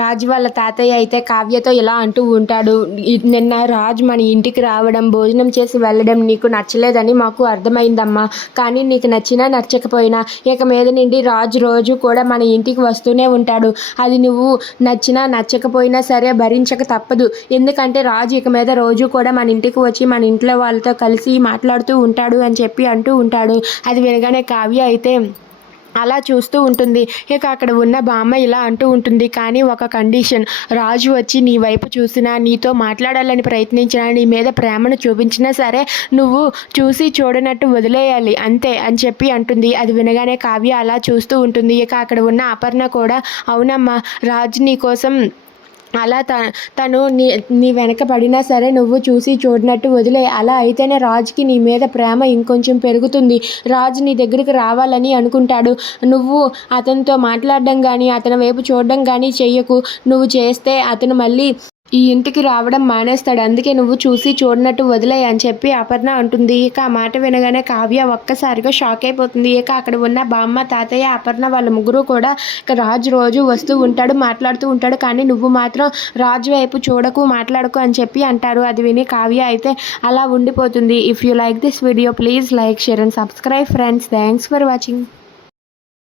రాజు వాళ్ళ తాతయ్య అయితే కావ్యతో ఇలా అంటూ ఉంటాడు. నిన్న రాజు మన ఇంటికి రావడం, భోజనం చేసి వెళ్ళడం నీకు నచ్చలేదని మాకు అర్థమైందమ్మా. కానీ నీకు నచ్చినా నచ్చకపోయినా ఇక మీద నుండి రాజు రోజు కూడా మన ఇంటికి వస్తూనే ఉంటాడు. అది నువ్వు నచ్చినా నచ్చకపోయినా సరే భరించక తప్పదు. ఎందుకంటే రాజు ఇక మీద రోజు కూడా మన ఇంటికి వచ్చి మన ఇంట్లో వాళ్ళతో కలిసి మాట్లాడుతూ ఉంటాడు అని చెప్పి అంటూ ఉంటాడు. అది వినగానే కావ్య అయితే అలా చూస్తూ ఉంటుంది. ఇక అక్కడ ఉన్న బామ్మ ఇలా అంటూ ఉంటుంది, కానీ ఒక కండిషన్, రాజు వచ్చి నీ వైపు చూసినా, నీతో మాట్లాడాలని ప్రయత్నించినా, నీ మీద ప్రేమను చూపించినా సరే నువ్వు చూసి చూడనట్టు వదిలేయాలి అంతే అని చెప్పి అంటుంది. అది వినగానే కావ్య అలా చూస్తూ ఉంటుంది. ఇక అక్కడ ఉన్న అపర్ణ కూడా అవునమ్మా, రాజు నీ కోసం అలా తను నీ వెనక పడినా సరే నువ్వు చూసి చూడనట్టు వదిలే, అలా అయితేనే రాజుకి నీ మీద ప్రేమ ఇంకొంచెం పెరుగుతుంది. రాజు నీ దగ్గరికి రావాలని అనుకుంటాడు. నువ్వు అతనితో మాట్లాడడం కానీ అతని వైపు చూడడం కానీ చెయ్యకు. నువ్వు చేస్తే అతను మళ్ళీ ఈ ఇంటికి రావడం మానేస్తాడు. అందుకే నువ్వు చూసి చూడనట్టు వదిలేయ్ అని చెప్పి అపర్ణ అంటుంది. ఇక ఆ మాట వినగానే కావ్య ఒక్కసారిగా షాక్ అయిపోతుంది. ఇక అక్కడ ఉన్న బామ్మ, తాతయ్య, అపర్ణ వాళ్ళ ముగ్గురు కూడా ఇక రాజు రోజు వస్తూ ఉంటాడు, మాట్లాడుతూ ఉంటాడు, కానీ నువ్వు మాత్రం రాజు వైపు చూడకు, మాట్లాడకు అని చెప్పి అంటారు. అది విని కావ్య అయితే అలా ఉండిపోతుంది. If you like this video please like, share and subscribe friends. Thanks for watching.